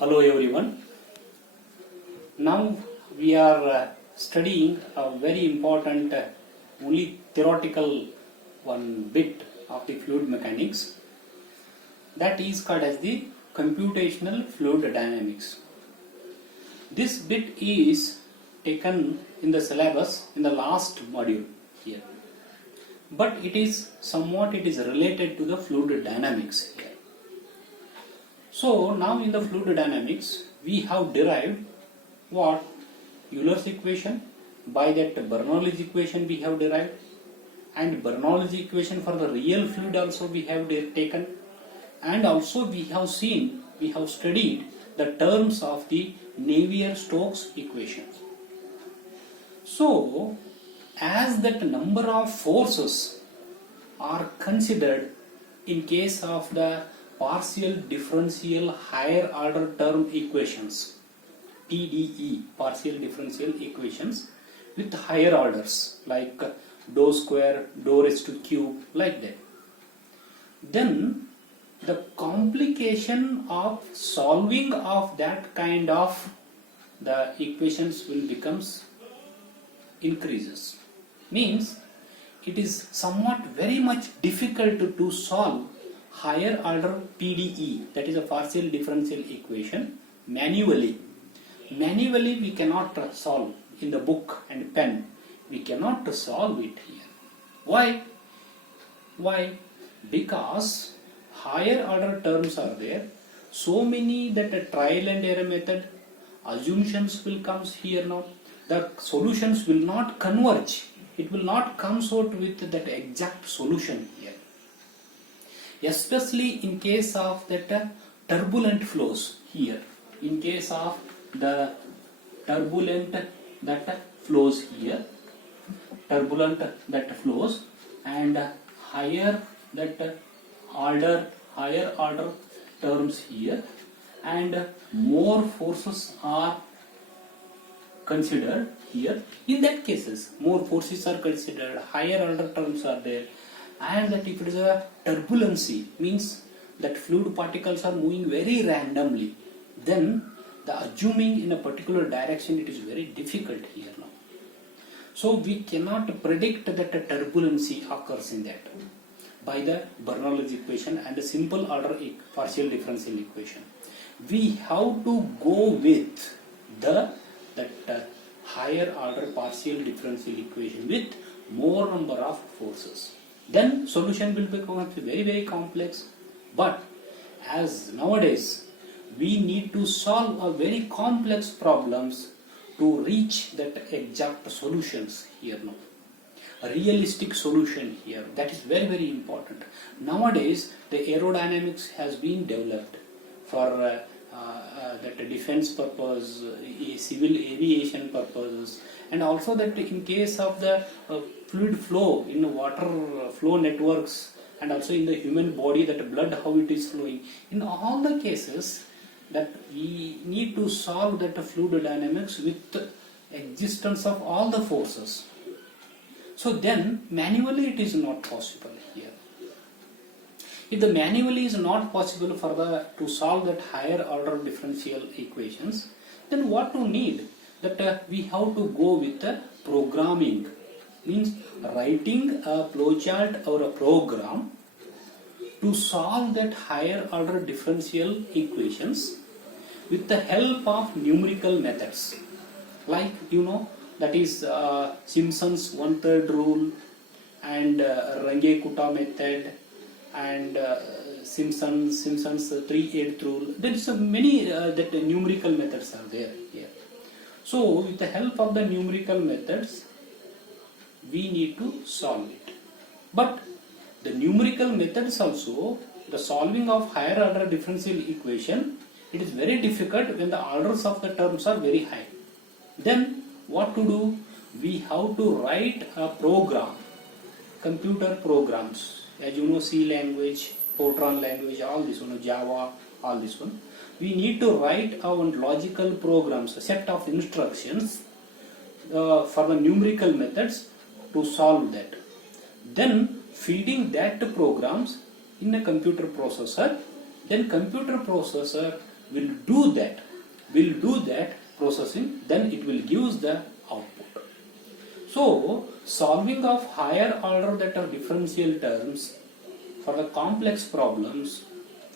Hello everyone. Now we are studying a very important, only theoretical one bit of the fluid mechanics, that is called as the computational fluid dynamics. This bit is taken in the syllabus in the last module here, but it is related to the fluid dynamics here. So now in the fluid dynamics we have derived what? Euler's equation. By that Bernoulli's equation we have derived, and Bernoulli's equation for the real fluid also we have taken, and also we have studied the terms of the Navier-Stokes equation. So as that number of forces are considered in case of the partial differential higher order term equations, PDE, partial differential equations with higher orders like dou square, dou raised to cube, like that, then the complication of solving of that kind of the equations will becomes increases. Means it is somewhat very much difficult to solve higher order PDE, that is a partial differential equation, manually. Manually we cannot solve in the book and pen. We cannot solve it here. Why? Why? Because higher order terms are there. So many that a trial and error method, assumptions will come here now. The solutions will not converge. It will not come out with that exact solution here. Especially in case of that turbulent flows here. In case of the turbulent that flows here, turbulent that flows, and higher order terms here, and more forces are considered here. In that cases, more forces are considered, higher order terms are there, and that if it is a turbulency, means that fluid particles are moving very randomly, then the assuming in a particular direction, it is very difficult here now. So we cannot predict that a turbulency occurs in that by the Bernoulli's equation and the simple order partial differential equation. We have to go with that higher order partial differential equation with more number of forces. Then solution will become very, very complex. But as nowadays we need to solve a very complex problems to reach that exact solutions here now. A realistic solution here, that is very, very important. Nowadays the aerodynamics has been developed for that defense purpose, civil aviation purposes, and also that in case of the fluid flow in the water flow networks, and also in the human body, that blood how it is flowing. In all the cases that we need to solve that fluid dynamics with the existence of all the forces. So then manually it is not possible here. If the manually is not possible to solve that higher order differential equations, then what to need? That we have to go with the programming, means writing a flowchart or a program to solve that higher order differential equations with the help of numerical methods, like that is Simpson's 1/3 rule, and Runge-Kutta method, and Simpson's 3/8 rule. There is many that numerical methods are there here. So with the help of the numerical methods we need to solve it. But the numerical methods also, the solving of higher order differential equation, it is very difficult when the orders of the terms are very high. Then what to do? We have to write a program, computer programs, as you know, C language, Fortran language, all this one, Java, all this one. We need to write our logical programs, a set of instructions for the numerical methods to solve that. Then feeding that programs in a computer processor, then computer processor will do that processing, then it will give the output. So solving of higher order that are differential terms for the complex problems,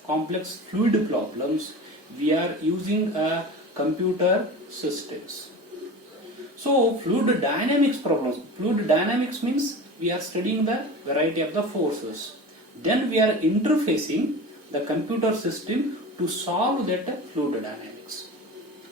complex fluid problems, we are using a computer systems. So fluid dynamics problems, fluid dynamics means we are studying the variety of the forces. Then we are interfacing the computer system to solve that fluid dynamics.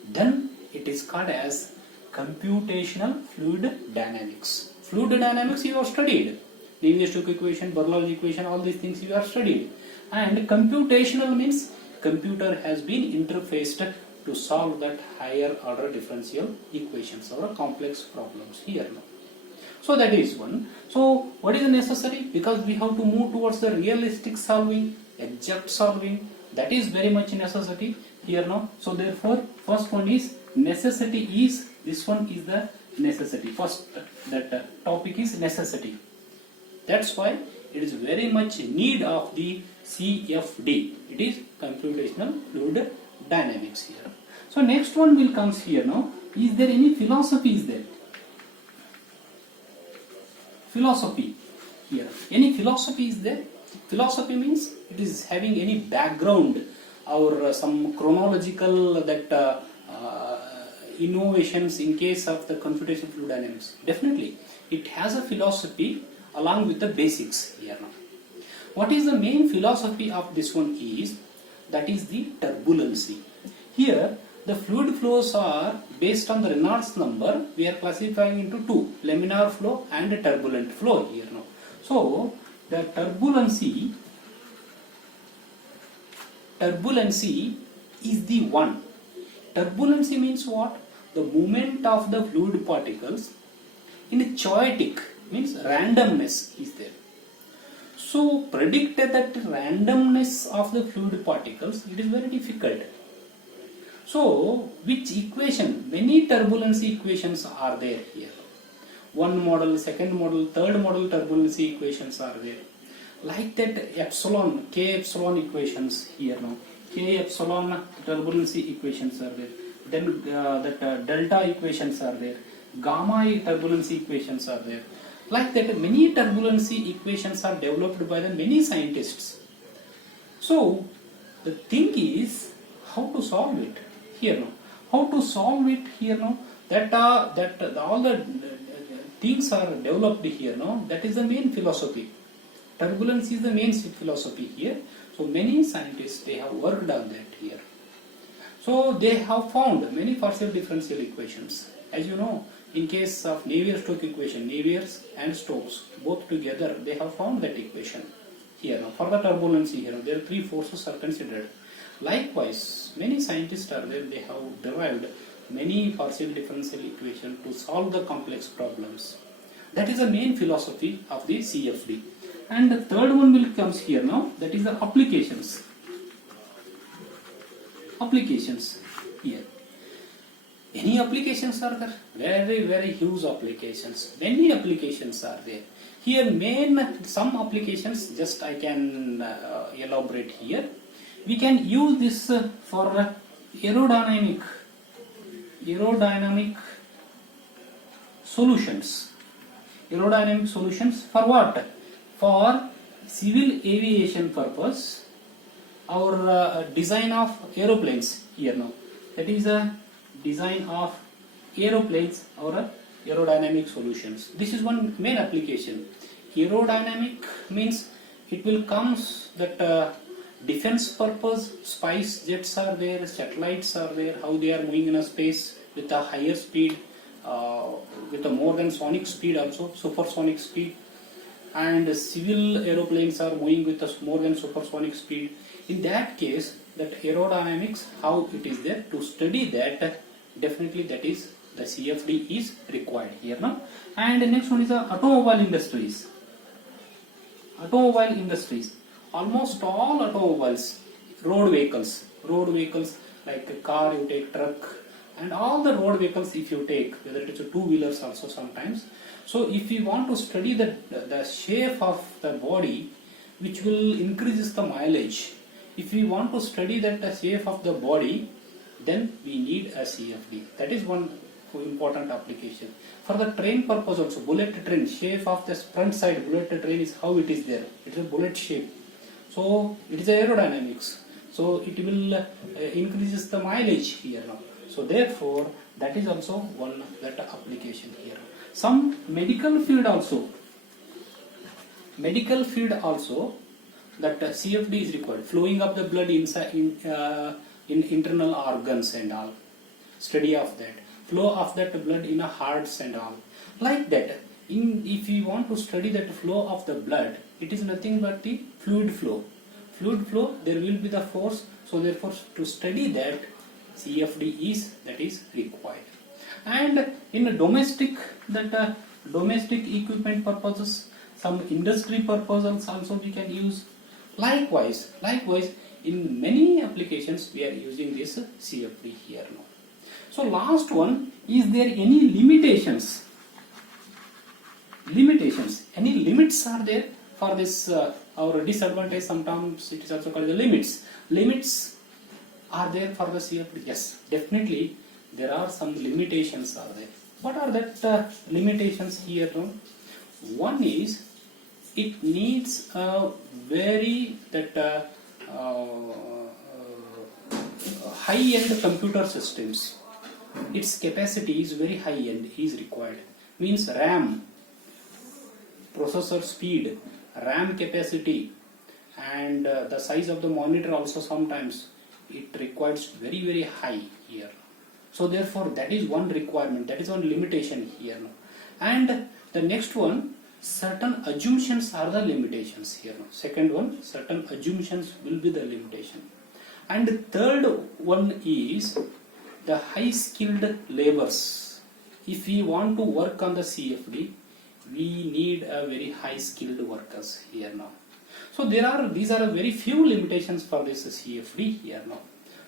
Then it is called as computational fluid dynamics. Fluid dynamics you have studied. Navier-Stokes equation, Bernoulli equation, all these things you have studied. And computational means computer has been interfaced to solve that higher order differential equations or complex problems here now. So that is one. So what is necessary? Because we have to move towards the realistic solving, exact solving. That is very much necessary here now. So therefore, first one is necessity is, this one is the necessity. First that topic is necessity. That's why it is very much need of the CFD. It is computational fluid dynamics here. So next one will comes here now. Is there any philosophy is there? Philosophy here. Any philosophy is there? Philosophy means it is having any background or some chronological that innovations in case of the computational fluid dynamics. Definitely, it has a philosophy along with the basics here now. What is the main philosophy of this one is, that is the turbulency. Here the fluid flows are based on the Reynolds number. We are classifying into two, laminar flow and turbulent flow here now. So the turbulency is the one. Turbulency means what? The movement of the fluid particles in a chaotic, means randomness is there. So predict that randomness of the fluid particles, it is very difficult. So which equation? Many turbulency equations are there here. One model, second model, third model turbulency equations are there. Like that epsilon, K epsilon equations here now. K epsilon turbulency equations are there. Then delta equations are there. Gamma turbulency equations are there. Like that many turbulency equations are developed by the many scientists. So the thing is how to solve it here now. How to solve it here now? All the things are developed here now. That is the main philosophy. Turbulence is the main philosophy here. So many scientists, they have worked on that here. So they have found many partial differential equations. As you know, in case of Navier-Stokes equation, Navier and Stokes, both together, they have found that equation here now. For the turbulency here, there are three forces are considered. Likewise, many scientists are there, they have derived many partial differential equations to solve the complex problems. That is the main philosophy of the CFD. And the third one will comes here now, that is the applications. Applications here. Any applications are there? Very, very huge applications. Many applications are there. Here some applications just I can elaborate here. We can use this for aerodynamic solutions. Aerodynamic solutions for what? For civil aviation purpose. Our design of aeroplanes here now. That is a design of aeroplanes or aerodynamic solutions. This is one main application. Aerodynamic means it will comes that defense purpose, spice jets are there, satellites are there, how they are moving in a space with a higher speed, with a more than sonic speed also, supersonic speed, and civil aeroplanes are moving with a more than supersonic speed. In that case, that aerodynamics, how it is there, to study that, definitely that is the CFD is required here now. And the next one is the automobile industries. Automobile industries, almost all automobiles, road vehicles like a car, you take truck, and all the road vehicles if you take, whether it is a two-wheelers also sometimes. So if you want to study the shape of the body which will increases the mileage, if we want to study that shape of the body, then we need a CFD. That is one important application. For the train purpose also, bullet train, shape of the front side bullet train is how it is there. It is a bullet shape. So it is aerodynamics. So it will increases the mileage here now. So therefore, that is also one that application here. Some medical field also that CFD is required. Flowing of the blood inside in internal organs and all. Study of that. Flow of that blood in a hearts and all. Like that. If we want to study that flow of the blood, it is nothing but the fluid flow. Fluid flow, there will be the force. So therefore, to study that, CFD is required. And in domestic equipment purposes, some industry purposes also we can use. Likewise, in many applications we are using this CFD here now. So last one, is there any limitations? Any limits are there for this our disadvantage? Sometimes it is also called the limits. Limits are there for the CFD? Yes, definitely there are some limitations are there. What are that limitations here now? One is it needs a very high-end computer systems. Its capacity is very high-end is required. Means RAM, processor speed, RAM capacity, and the size of the monitor also sometimes it requires very high here. So therefore that is one requirement, that is one limitation here now. And the next one, certain assumptions are the limitations here now. Second one, certain assumptions will be the limitation. And the third one is the high skilled labors. If we want to work on the CFD, we need a very high skilled workers here now. So these are very few limitations for this CFD here now.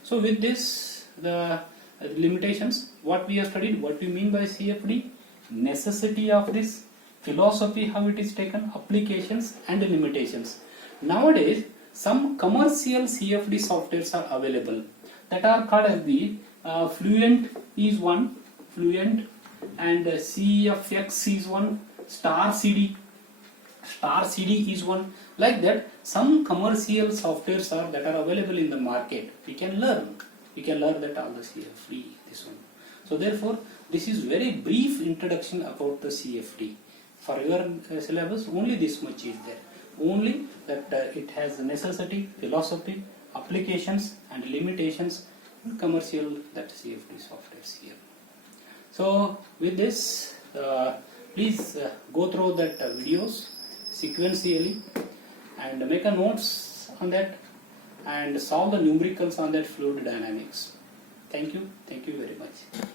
So with this, the limitations, what we have studied, what we mean by CFD, necessity of this, philosophy, how it is taken, applications and limitations. Nowadays, some commercial CFD softwares are available that are called as the Fluent is one, Fluent, and CFX is one, Star CD is one. Like that, some commercial softwares that are available in the market. We can learn that all the CFD this one. So therefore, this is very brief introduction about the CFD. For your syllabus, only this much is there. Only that it has necessity, philosophy, applications and limitations, and commercial that CFD softwares here. So with this, please go through that videos sequentially and make a notes on that and solve the numericals on that fluid dynamics. Thank you very much.